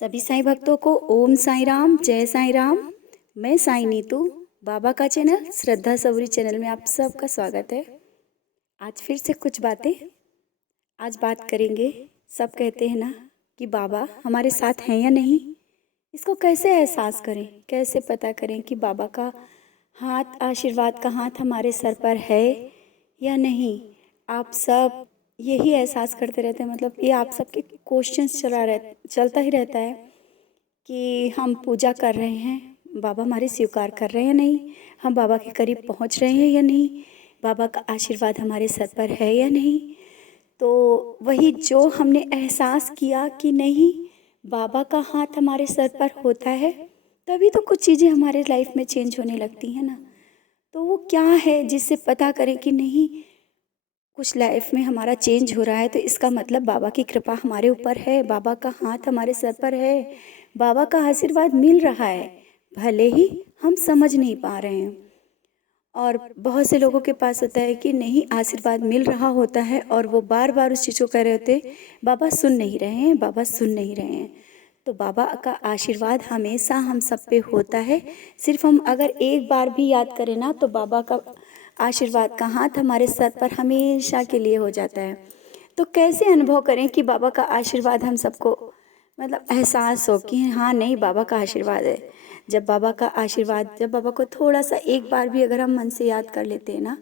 सभी साईं भक्तों को ओम साईं राम, जय साईं राम। मैं साईं नीतू, बाबा का चैनल श्रद्धा सबूरी चैनल में आप सबका स्वागत है। आज फिर से कुछ बातें आज बात करेंगे। सब कहते हैं ना कि बाबा हमारे साथ हैं या नहीं, इसको कैसे एहसास करें, कैसे पता करें कि बाबा का हाथ, आशीर्वाद का हाथ हमारे सर पर है या नहीं। आप सब यही एहसास करते रहते हैं, मतलब ये आप सबके क्वेश्चंस चलता ही रहता है कि हम पूजा कर रहे हैं, बाबा हमारे स्वीकार कर रहे हैं या नहीं, हम बाबा के करीब पहुंच रहे हैं या नहीं, बाबा का आशीर्वाद हमारे सर पर है या नहीं। तो वही जो हमने एहसास किया कि नहीं, बाबा का हाथ हमारे सर पर होता है, तभी तो कुछ चीज़ें हमारे लाइफ में चेंज होने लगती हैं ना। तो वो क्या है जिससे पता करें कि नहीं, कुछ लाइफ में हमारा चेंज हो रहा है, तो इसका मतलब बाबा की कृपा हमारे ऊपर है, बाबा का हाथ हमारे सर पर है, बाबा का आशीर्वाद मिल रहा है, भले ही हम समझ नहीं पा रहे हैं। और बहुत से लोगों के पास होता है कि नहीं, आशीर्वाद मिल रहा होता है और वो बार बार उस चीज़ को कह रहे होते, बाबा सुन नहीं रहे हैं, बाबा सुन नहीं रहे हैं। तो बाबा का आशीर्वाद हमेशा हम सब पे होता है। सिर्फ हम अगर एक बार भी याद करें ना, तो बाबा का आशीर्वाद का हाथ हमारे सर पर हमेशा के लिए हो जाता है। तो कैसे अनुभव करें कि बाबा का आशीर्वाद हम सबको मतलब एहसास हो कि हाँ नहीं, बाबा का आशीर्वाद है। जब बाबा का आशीर्वाद, जब बाबा को थोड़ा सा एक बार भी अगर हम मन से याद कर लेते हैं ना,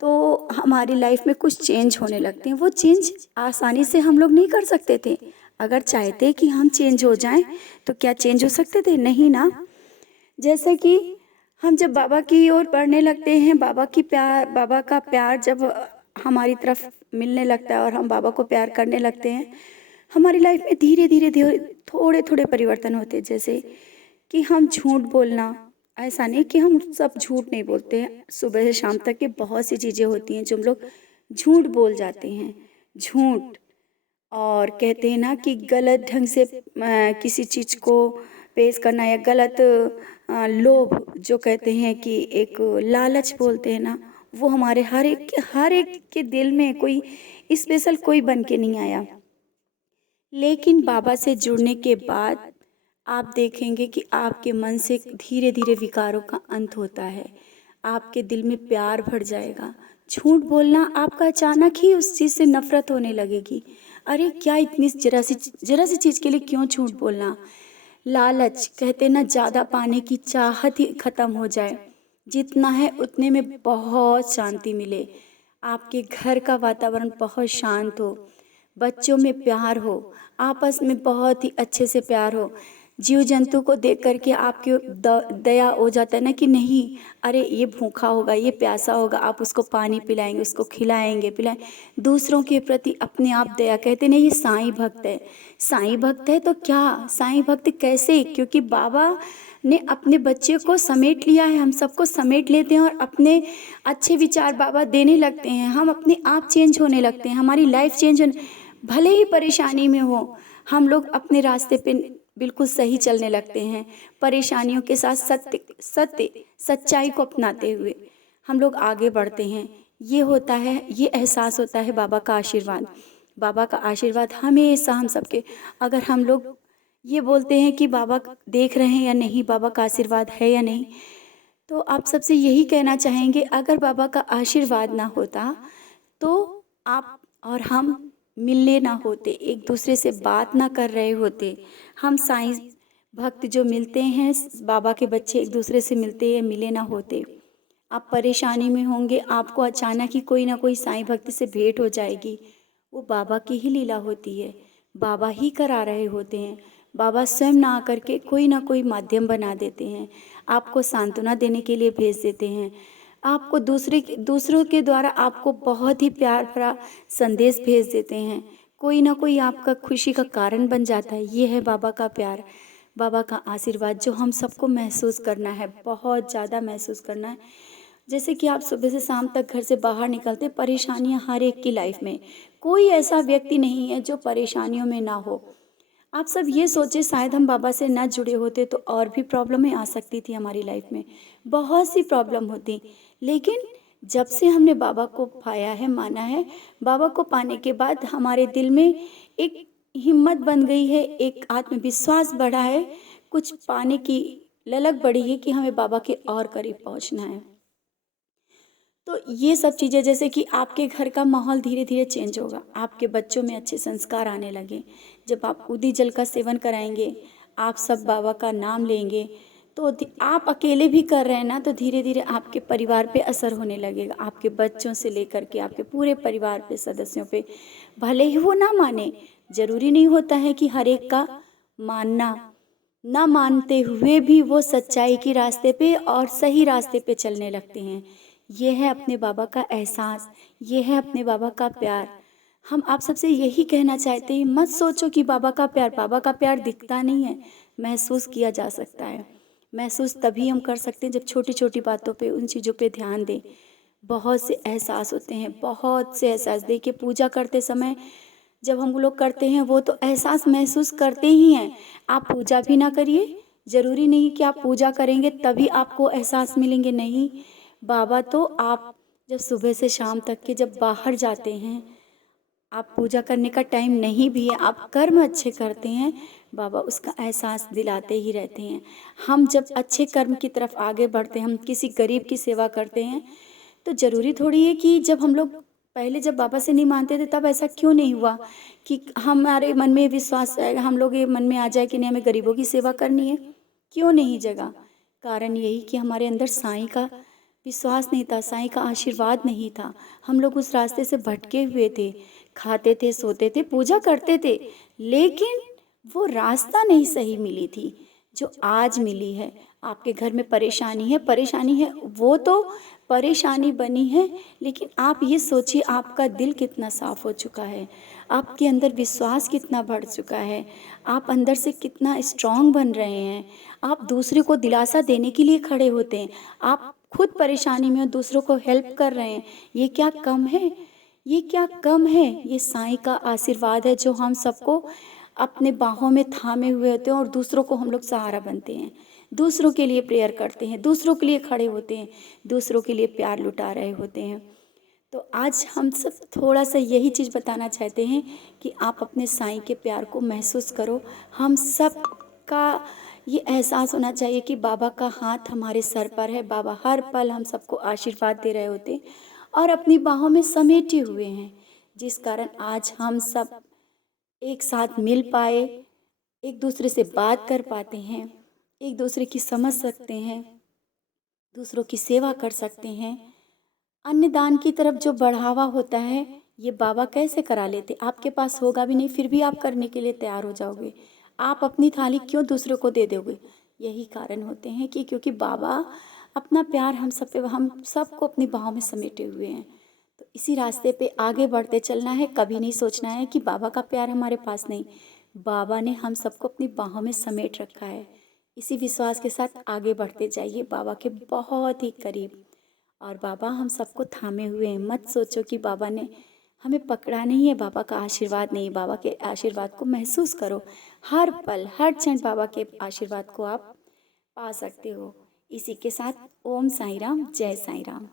तो हमारी लाइफ में कुछ चेंज होने लगते हैं। वो चेंज आसानी से हम लोग नहीं कर सकते थे। अगर चाहते कि हम चेंज हो जाएं, तो क्या चेंज हो सकते थे? नहीं ना। जैसे कि हम जब बाबा की ओर बढ़ने लगते हैं, बाबा का प्यार जब हमारी तरफ मिलने लगता है और हम बाबा को प्यार करने लगते हैं, हमारी लाइफ में धीरे धीरे धीरे थोड़े थोड़े परिवर्तन होते हैं। जैसे कि हम झूठ बोलना, ऐसा नहीं कि हम सब झूठ नहीं बोलते हैं, सुबह से शाम तक के बहुत सी चीज़ें होती हैं जो हम लोग झूठ बोल जाते हैं। झूठ, और कहते हैं ना कि गलत ढंग से किसी चीज़ को पेश करना, या गलत लोभ, जो कहते हैं कि एक लालच बोलते हैं ना, वो हमारे हर एक के दिल में कोई स्पेशल कोई बन के नहीं आया। लेकिन बाबा से जुड़ने के बाद आप देखेंगे कि आपके मन से धीरे धीरे विकारों का अंत होता है, आपके दिल में प्यार भर जाएगा। झूठ बोलना, आपका अचानक ही उस चीज़ से नफरत होने लगेगी। अरे क्या, इतनी जरा सी चीज़ के लिए क्यों झूठ बोलना। लालच, कहते ना, ज़्यादा पाने की चाहत ही खत्म हो जाए, जितना है उतने में बहुत शांति मिले, आपके घर का वातावरण बहुत शांत हो, बच्चों में प्यार हो, आपस में बहुत ही अच्छे से प्यार हो, जीव जंतु को देख करके आपके दया हो जाता है ना कि नहीं, अरे ये भूखा होगा, ये प्यासा होगा, आप उसको पानी पिलाएंगे, उसको खिलाएंगे पिलाएंगे, दूसरों के प्रति अपने आप दया। कहते नहीं, ये साईं भक्त है। साईं भक्त है तो क्या, साईं भक्त कैसे? क्योंकि बाबा ने अपने बच्चे को समेट लिया है, हम सबको समेट लेते हैं और अपने अच्छे विचार बाबा देने लगते हैं, हम अपने आप चेंज होने लगते हैं, हमारी लाइफ चेंज होने, भले ही परेशानी में हो, हम लोग अपने रास्ते पे बिल्कुल सही चलने लगते हैं। परेशानियों के साथ सच्चाई को अपनाते हुए हम लोग आगे बढ़ते हैं। ये होता है, ये एहसास होता है बाबा का आशीर्वाद। बाबा का आशीर्वाद हमेशा हम सबके, अगर हम लोग ये बोलते हैं कि बाबा देख रहे हैं या नहीं, बाबा का आशीर्वाद है या नहीं, तो आप सबसे यही कहना चाहेंगे, अगर बाबा का आशीर्वाद ना होता तो आप और हम मिलने ना होते, एक दूसरे से बात ना कर रहे होते। हम साईं भक्त जो मिलते हैं, बाबा के बच्चे एक दूसरे से मिलते या मिले ना होते। आप परेशानी में होंगे, आपको अचानक ही कोई ना कोई साईं भक्त से भेंट हो जाएगी, वो बाबा की ही लीला होती है, बाबा ही करा रहे होते हैं। बाबा स्वयं ना आकर के कोई ना कोई माध्यम बना देते हैं, आपको सांत्वना देने के लिए भेज देते हैं, आपको दूसरों के द्वारा आपको बहुत ही प्यार भरा संदेश भेज देते हैं, कोई ना कोई आपका खुशी का कारण बन जाता है। ये है बाबा का प्यार, बाबा का आशीर्वाद, जो हम सबको महसूस करना है, बहुत ज़्यादा महसूस करना है। जैसे कि आप सुबह से शाम तक घर से बाहर निकलते, परेशानियां हर एक की लाइफ में, कोई ऐसा व्यक्ति नहीं है जो परेशानियों में ना हो। आप सब ये सोचे, शायद हम बाबा से ना जुड़े होते तो और भी प्रॉब्लमें आ सकती थी हमारी लाइफ में, बहुत सी प्रॉब्लम होती। लेकिन जब से हमने बाबा को पाया है, माना है, बाबा को पाने के बाद हमारे दिल में एक हिम्मत बन गई है, एक आत्मविश्वास बढ़ा है, कुछ पाने की ललक बढ़ी है कि हमें बाबा के और करीब पहुँचना है। तो ये सब चीज़ें जैसे कि आपके घर का माहौल धीरे-धीरे चेंज होगा, आपके बच्चों में अच्छे संस्कार आने लगे। जब आप उदी जल का सेवन कराएँगे, आप सब बाबा का नाम लेंगे, तो आप अकेले भी कर रहे हैं ना, तो धीरे-धीरे आपके परिवार पे असर होने लगेगा। आपके बच्चों से लेकर के आपके पूरे परिवार पे, सदस्यों पे, भले ही वो ना माने, ज़रूरी नहीं होता है कि हर एक का मानना, ना मानते हुए भी वो सच्चाई के रास्ते पे और सही रास्ते पे चलने लगते हैं। ये है अपने बाबा का एहसास, ये है अपने बाबा का प्यार। हम आप सबसे यही कहना चाहते हैं, मत सोचो कि बाबा का प्यार दिखता नहीं है, महसूस किया जा सकता है। महसूस तभी हम कर सकते हैं जब छोटी-छोटी बातों पे, उन चीज़ों पे ध्यान दें। बहुत से एहसास होते हैं, बहुत से एहसास। देखिए पूजा करते समय जब हम लोग करते हैं वो तो एहसास महसूस करते ही हैं। आप पूजा भी ना करिए, ज़रूरी नहीं कि आप पूजा करेंगे तभी आपको एहसास मिलेंगे, नहीं। बाबा तो आप जब सुबह से शाम तक के जब बाहर जाते हैं, आप पूजा करने का टाइम नहीं भी है, आप कर्म अच्छे करते हैं, बाबा उसका एहसास दिलाते ही रहते हैं। हम जब अच्छे कर्म की तरफ आगे बढ़ते हैं, हम किसी गरीब की सेवा करते हैं, तो ज़रूरी थोड़ी है कि जब हम लोग पहले जब बाबा से नहीं मानते थे तब ऐसा क्यों नहीं हुआ कि हमारे मन में विश्वास आएगा, हम लोग ये मन में आ जाए कि नहीं हमें गरीबों की सेवा करनी है, क्यों नहीं जगा? कारण यही कि हमारे अंदर साईं का विश्वास नहीं था, साईं का आशीर्वाद नहीं था। हम लोग उस रास्ते से भटके हुए थे, खाते थे, सोते थे, पूजा करते थे, लेकिन वो रास्ता नहीं सही मिली थी, जो आज मिली है। आपके घर में परेशानी है, वो तो परेशानी बनी है, लेकिन आप ये सोचिए आपका दिल कितना साफ़ हो चुका है, आपके अंदर विश्वास कितना बढ़ चुका है, आप अंदर से कितना स्ट्रॉन्ग बन रहे हैं, आप दूसरे को दिलासा देने के लिए खड़े होते हैं, आप खुद परेशानी में हो, दूसरों को हेल्प कर रहे हैं, ये क्या कम है? ये क्या कम है? ये साईं का आशीर्वाद है जो हम सबको अपने बाहों में थामे हुए होते हैं और दूसरों को हम लोग सहारा बनते हैं। दूसरों के लिए प्रेयर करते हैं, दूसरों के लिए खड़े होते हैं, दूसरों के लिए प्यार लुटा रहे होते हैं। तो आज हम सब थोड़ा-सा यही चीज़ बताना चाहते हैं कि आप अपने साईं के प्यार को महसूस करो। हम सब का ये एहसास होना चाहिए कि बाबा का हाथ हमारे सर पर है, बाबा हर पल हम सबको आशीर्वाद दे रहे होते हैं और अपनी बाहों में समेटे हुए हैं, जिस कारण आज हम सब एक साथ मिल पाए, एक दूसरे से बात कर पाते हैं, एक दूसरे की समझ सकते हैं, दूसरों की सेवा कर सकते हैं। अन्नदान की तरफ जो बढ़ावा होता है, ये बाबा कैसे करा लेते? आपके पास होगा भी नहीं, फिर भी आप करने के लिए तैयार हो जाओगे। आप अपनी थाली क्यों दूसरों को दे दोगे? यही कारण होते हैं कि क्योंकि बाबा अपना प्यार हम सबको अपनी बाहों में समेटे हुए हैं। तो इसी रास्ते पे आगे बढ़ते चलना है, कभी नहीं सोचना है कि बाबा का प्यार हमारे पास नहीं। बाबा ने हम सबको अपनी बाहों में समेट रखा है। इसी विश्वास के साथ आगे बढ़ते जाइए बाबा के बहुत ही करीब। और बाबा हम सबको थामे हुए हैं। मत सोचो कि बाबा ने हमें पकड़ा नहीं है, बाबा का आशीर्वाद नहीं। बाबा के आशीर्वाद को महसूस करो, हर पल हर क्षण बाबा के आशीर्वाद को आप पा सकते हो। इसी के साथ ओम साईं राम, जय साईं राम।